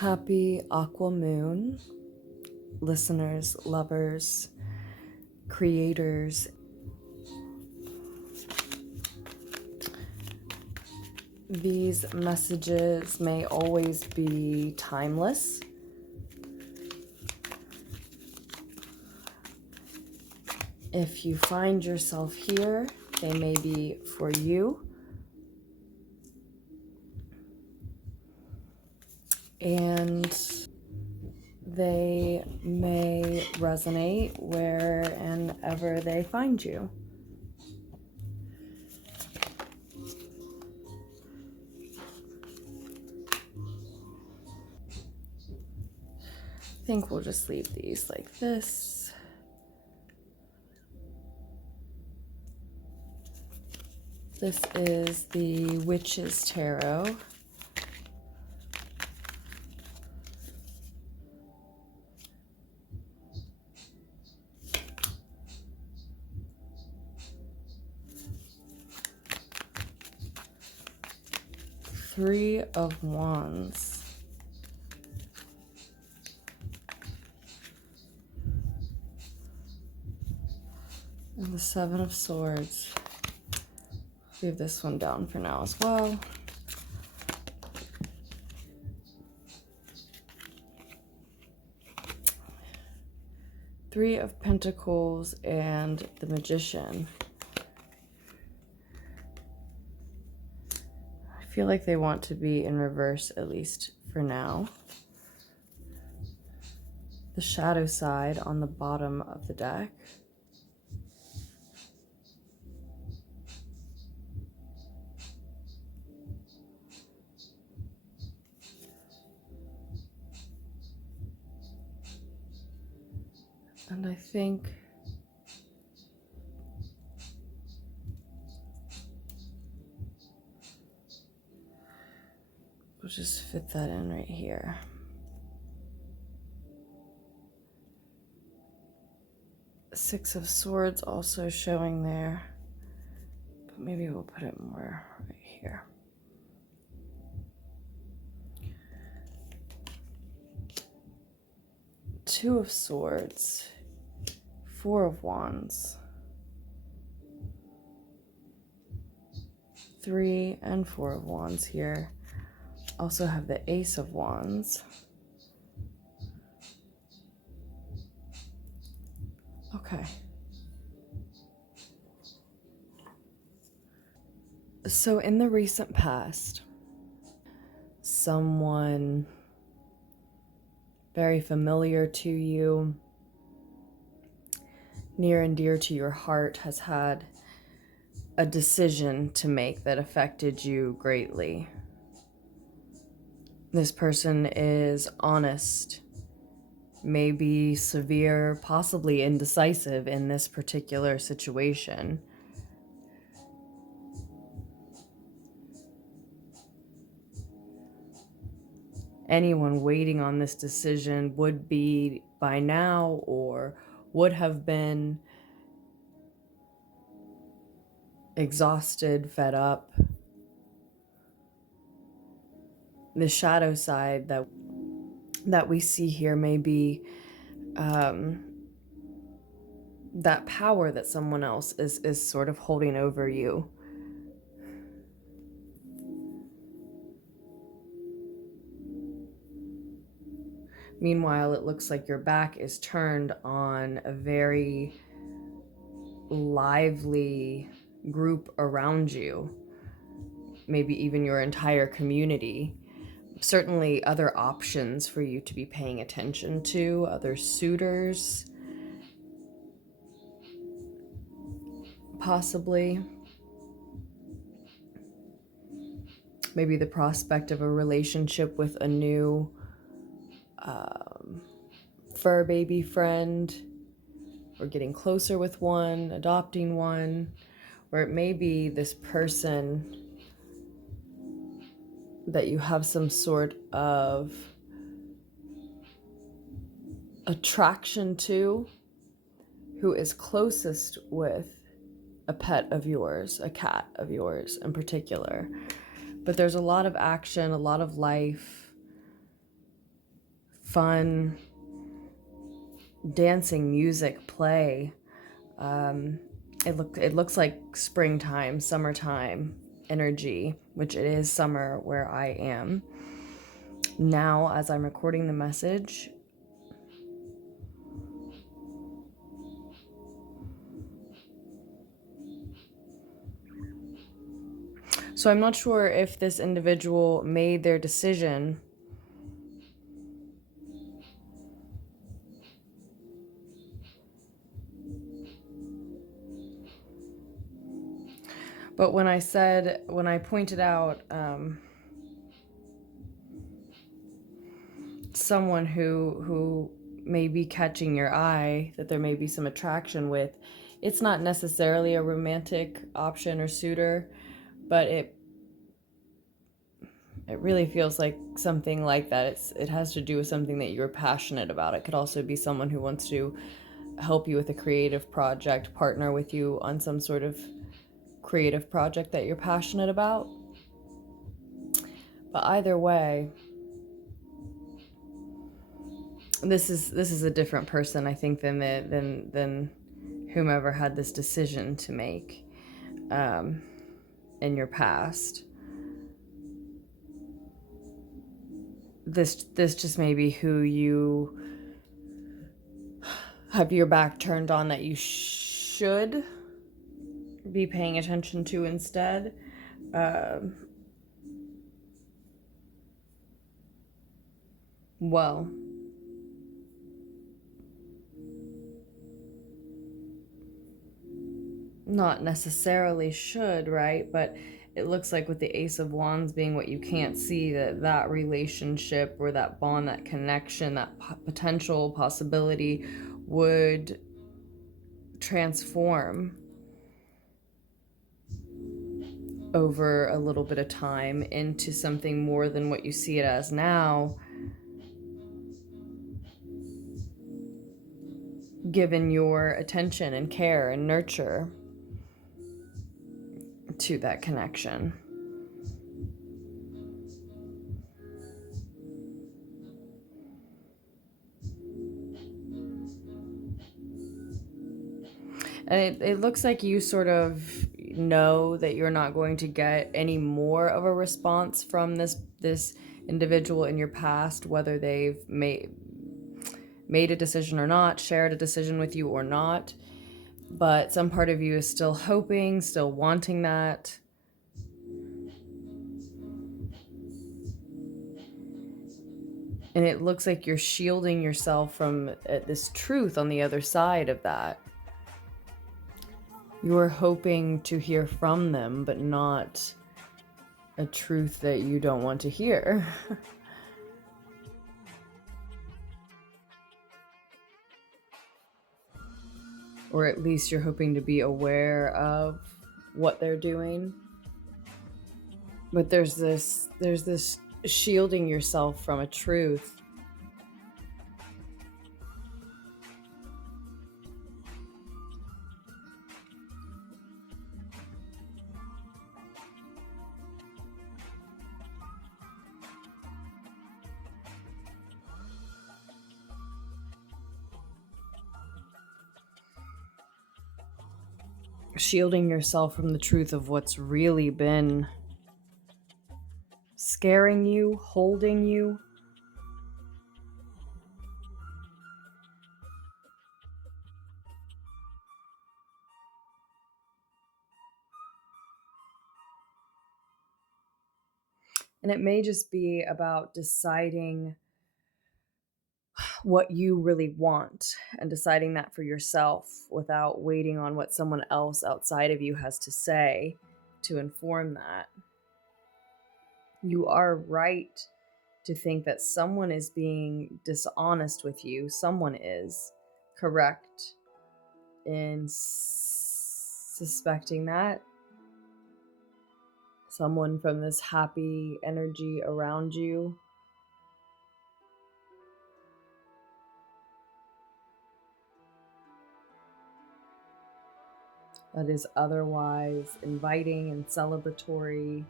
Happy Aqua Moon, listeners, lovers, creators. These messages may always be timeless. If you find yourself here, they may be for you. And they may resonate wherever they find you. I think we'll just leave these like this. This is the Witch's Tarot. Three of Wands. And the Seven of Swords. Leave this one down for now as well. Three of Pentacles and the Magician. I feel like they want to be in reverse, at least for now. The shadow side on the bottom of the deck. And I think we'll just fit that in right here. Six of Swords also showing there, but maybe we'll put it more right here. Two of Swords, Four of Wands, Three and Four of Wands here. Also have the Ace of Wands. Okay. So in the recent past, someone very familiar to you, near and dear to your heart, has had a decision to make that affected you greatly. This person is honest, maybe severe, possibly indecisive in this particular situation. Anyone waiting on this decision would be by now, or would have been, exhausted, fed up. The shadow side that we see here may be that power that someone else is sort of holding over you. Meanwhile, it looks like your back is turned on a very lively group around you, maybe even your entire community. Certainly other options for you to be paying attention to, other suitors, possibly. Maybe the prospect of a relationship with a new fur baby friend, or getting closer with one, adopting one, or it may be this person that you have some sort of attraction to, who is closest with a pet of yours, a cat of yours in particular. But there's a lot of action, a lot of life, fun, dancing, music, play. It looks like springtime, summertime energy, which it is summer where I am. Now, as I'm recording the message, so I'm not sure if this individual made their decision but when I pointed out someone who may be catching your eye, that there may be some attraction with, it's not necessarily a romantic option or suitor, but it really feels like something like that. It has to do with something that you're passionate about. It could also be someone who wants to help you with a creative project, partner with you on some sort of creative project that you're passionate about. But either way, this is a different person, I think, than whomever had this decision to make in your past. This just may be who you have your back turned on, that you should be paying attention to instead. Well, not necessarily should, right? But it looks like with the Ace of Wands being what you can't see, that relationship or that bond, that connection, that potential possibility would transform over a little bit of time into something more than what you see it as now, given your attention and care and nurture to that connection. And it looks like you sort of know that you're not going to get any more of a response from this individual in your past, whether they've made a decision or not, shared a decision with you or not. But some part of you is still hoping, still wanting that. And it looks like you're shielding yourself from this truth on the other side of that. You're hoping to hear from them, but not a truth that you don't want to hear. Or at least you're hoping to be aware of what they're doing. But there's this shielding yourself from a truth. Shielding yourself from the truth of what's really been scaring you, holding you. And it may just be about deciding what you really want and deciding that for yourself without waiting on what someone else outside of you has to say to inform that. You are right to think that someone is being dishonest with you. Someone is correct in suspecting that. Someone from this happy energy around you. That is otherwise inviting and celebratory.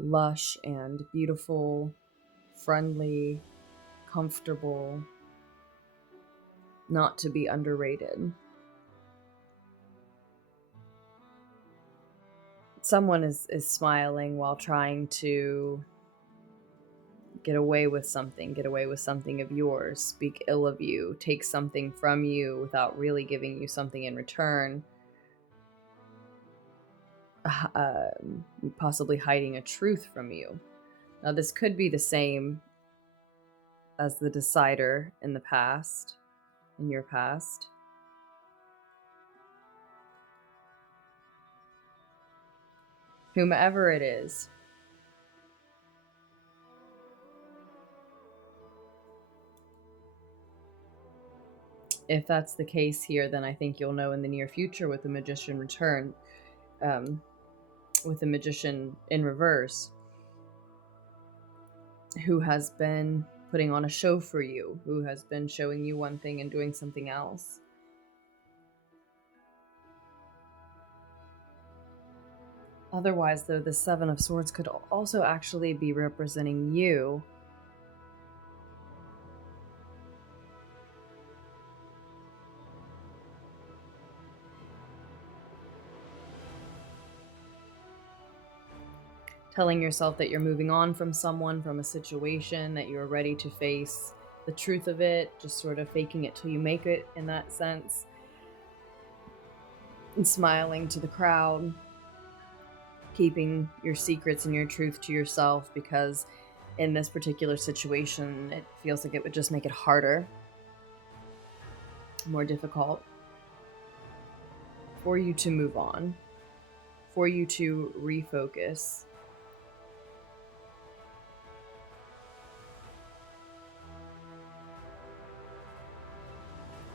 lush and beautiful, friendly, comfortable, not to be underrated. Someone is smiling while trying to get away with something of yours, speak ill of you, take something from you without really giving you something in return, possibly hiding a truth from you. Now, this could be the same as the decider in the past, in your past. Whomever it is, if that's the case here, then I think you'll know in the near future with the Magician return, with the Magician in reverse, who has been putting on a show for you, who has been showing you one thing and doing something else. Otherwise, though, the Seven of Swords could also actually be representing you. Telling yourself that you're moving on from someone, from a situation, that you're ready to face the truth of it, just sort of faking it till you make it in that sense. And smiling to the crowd, keeping your secrets and your truth to yourself, because in this particular situation, it feels like it would just make it harder, more difficult for you to move on, for you to refocus.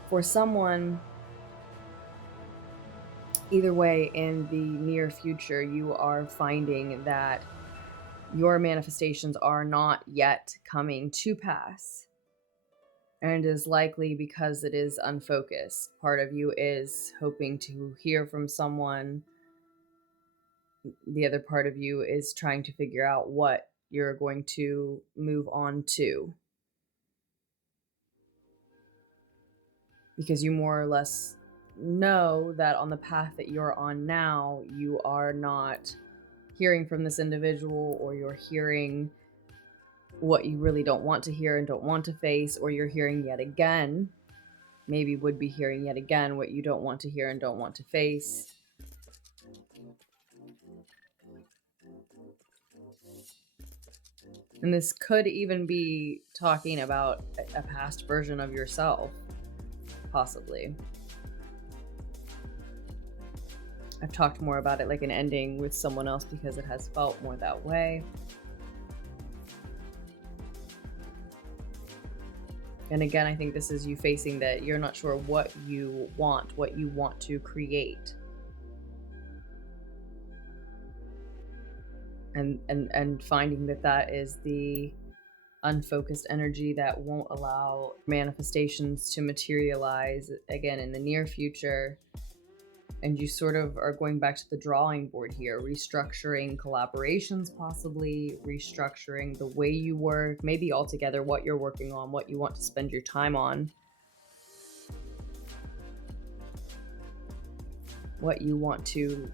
For someone, either way, in the near future, you are finding that your manifestations are not yet coming to pass. And it is likely because it is unfocused. Part of you is hoping to hear from someone. The other part of you is trying to figure out what you're going to move on to. Because you more or less know that on the path that you're on now, you are not hearing from this individual, or you're hearing what you really don't want to hear and don't want to face, or you're hearing yet again, maybe would be hearing yet again what you don't want to hear and don't want to face. And this could even be talking about a past version of yourself, possibly. I've talked more about it like an ending with someone else because it has felt more that way. And again, I think this is you facing that you're not sure what you want to create. And finding that is the unfocused energy that won't allow manifestations to materialize again in the near future. And you sort of are going back to the drawing board here, restructuring collaborations, possibly restructuring the way you work, maybe altogether what you're working on, what you want to spend your time on, what you want to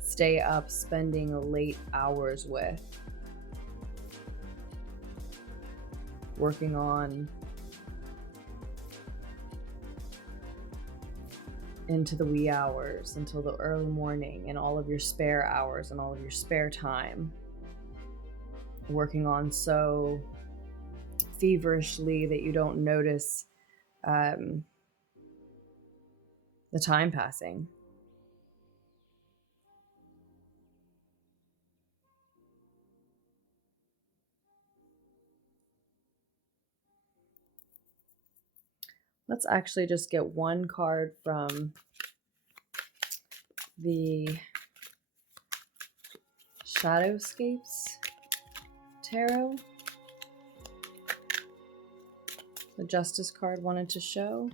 stay up spending late hours with, working on into the wee hours, until the early morning, and all of your spare hours and all of your spare time, working on so feverishly that you don't notice the time passing. Let's actually just get one card from the Shadowscapes Tarot. The Justice card wanted to show.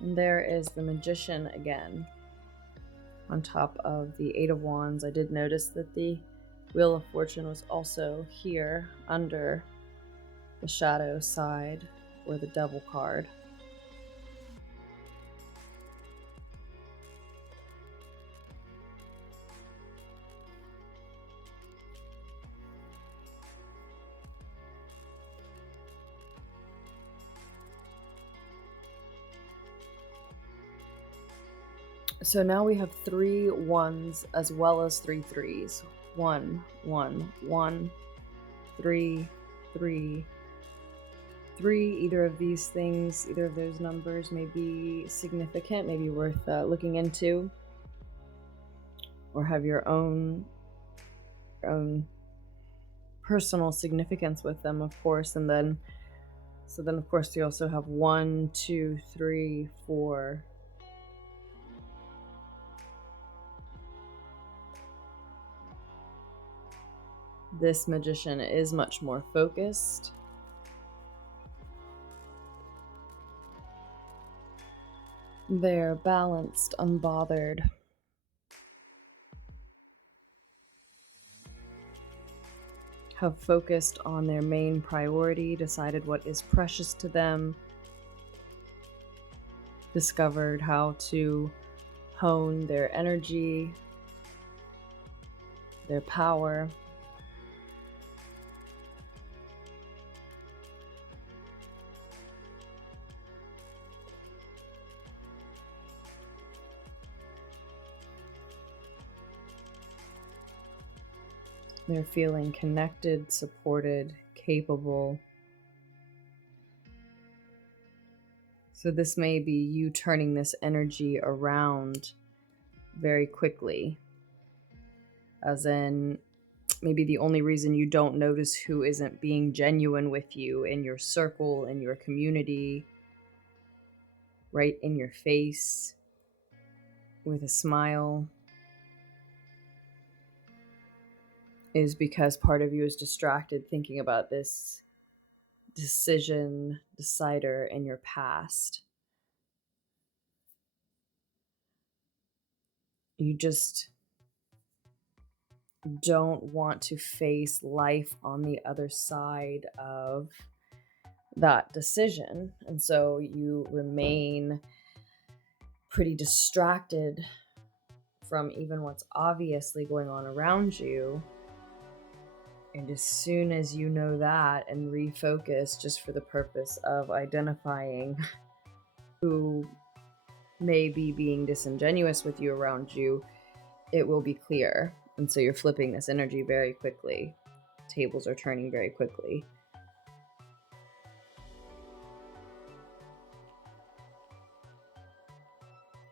And there is the Magician again on top of the Eight of Wands. I did notice that the Wheel of Fortune was also here under the shadow side, or the Devil card. So now we have 3 1s as well as 3 3s. 1, 1, 1, 3, 3, 3. Either of these things, either of those numbers may be significant, maybe worth looking into, or have your own personal significance with them, of course. And then, of course, you also have 1, 2, 3, 4. This magician is much more focused. They're balanced, unbothered. Have focused on their main priority, decided what is precious to them, discovered how to hone their energy, their power. They're feeling connected, supported, capable. So this may be you turning this energy around very quickly. As in, maybe the only reason you don't notice who isn't being genuine with you in your circle, in your community, right in your face, with a smile, is because part of you is distracted thinking about this decider in your past. You just don't want to face life on the other side of that decision. And so you remain pretty distracted from even what's obviously going on around you. And as soon as you know that and refocus just for the purpose of identifying who may be being disingenuous with you around you, it will be clear. And so you're flipping this energy very quickly. Tables are turning very quickly.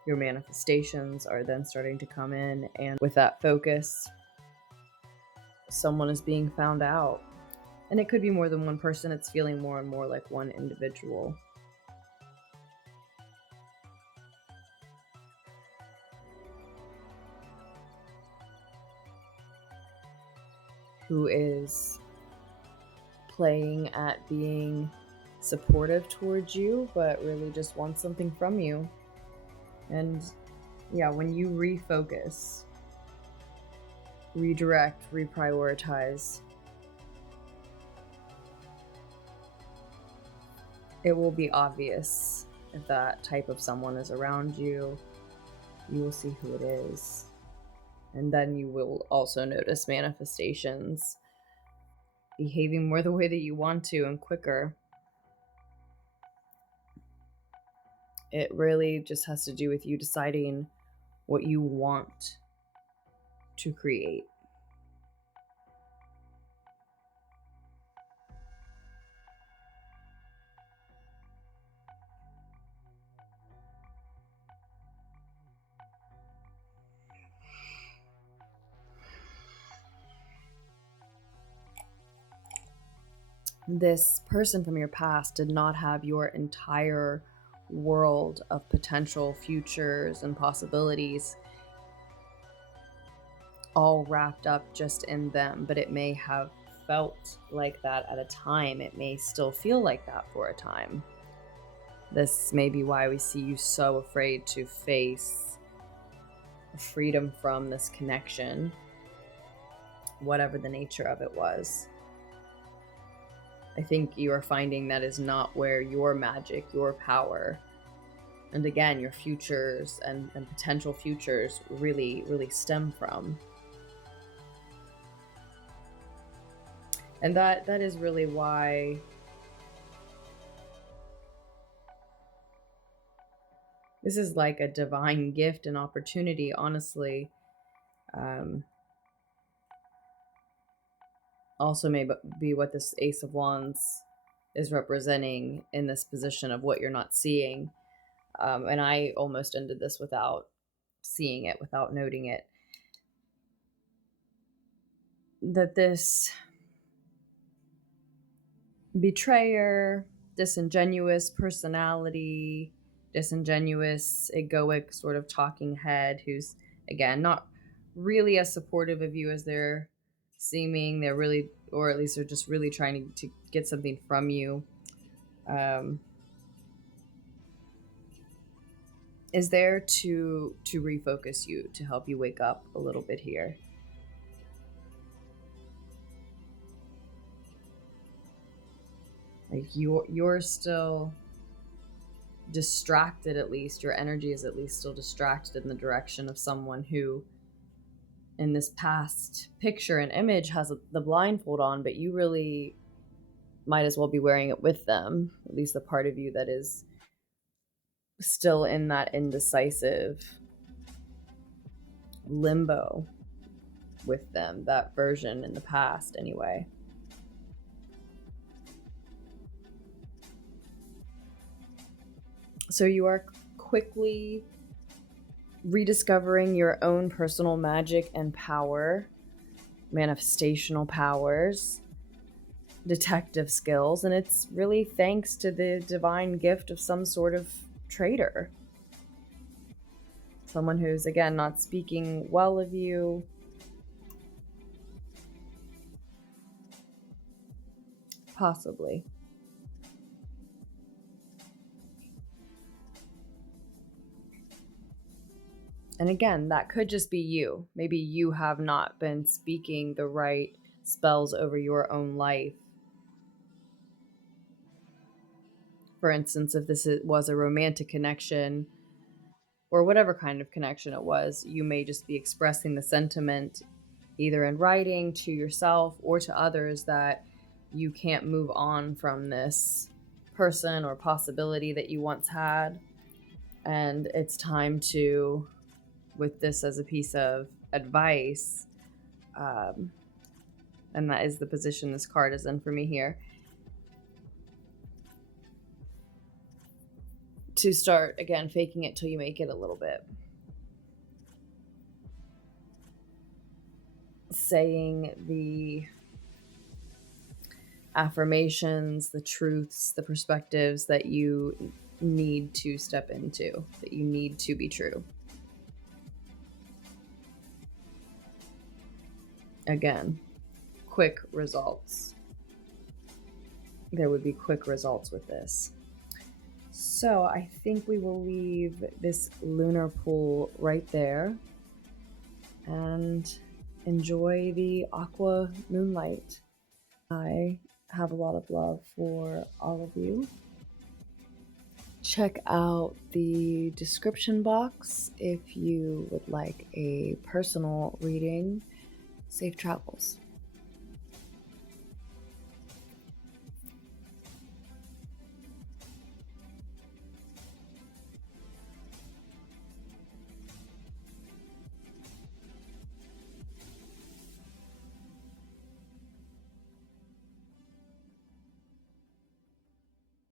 Your manifestations are then starting to come in, and with that focus, someone is being found out. And it could be more than one person. It's feeling more and more like one individual. Who is playing at being supportive towards you, but really just wants something from you. And yeah, when you refocus, redirect, reprioritize, it will be obvious if that type of someone is around you. You will see who it is. And then you will also notice manifestations behaving more the way that you want to and quicker. It really just has to do with you deciding what you want to create. This person from your past did not have your entire world of potential futures and possibilities all wrapped up just in them, but it may have felt like that at a time. It may still feel like that for a time. This may be why we see you so afraid to face freedom from this connection, whatever the nature of it was. I think you are finding that is not where your magic, your power, and again, your futures and potential futures really, really stem from. And that is really why this is like a divine gift and opportunity, honestly. Also may be what this Ace of Wands is representing in this position of what you're not seeing. And I almost ended this without seeing it, without noting it. That this betrayer, disingenuous personality, disingenuous, egoic sort of talking head who's, again, not really as supportive of you as they're seeming. They're really, or at least they're just really trying to get something from you. Is there to refocus you, to help you wake up a little bit here. Like you're still distracted, at least your energy is at least still distracted in the direction of someone who in this past picture and image has the blindfold on, but you really might as well be wearing it with them, at least the part of you that is still in that indecisive limbo with them, that version in the past anyway. So you are quickly rediscovering your own personal magic and power, manifestational powers, detective skills, and it's really thanks to the divine gift of some sort of traitor. Someone who's, again, not speaking well of you. Possibly. And again, that could just be you. Maybe you have not been speaking the right spells over your own life. For instance, if this was a romantic connection, or whatever kind of connection it was, you may just be expressing the sentiment either in writing to yourself or to others that you can't move on from this person or possibility that you once had. And it's time to, with this as a piece of advice, and that is the position this card is in for me here, to start, again, faking it till you make it a little bit. Saying the affirmations, the truths, the perspectives that you need to step into, that you need to be true. Again, quick results. There would be quick results with this. So I think we will leave this lunar pool right there and enjoy the aqua moonlight. I have a lot of love for all of you. Check out the description box if you would like a personal reading. Safe travels.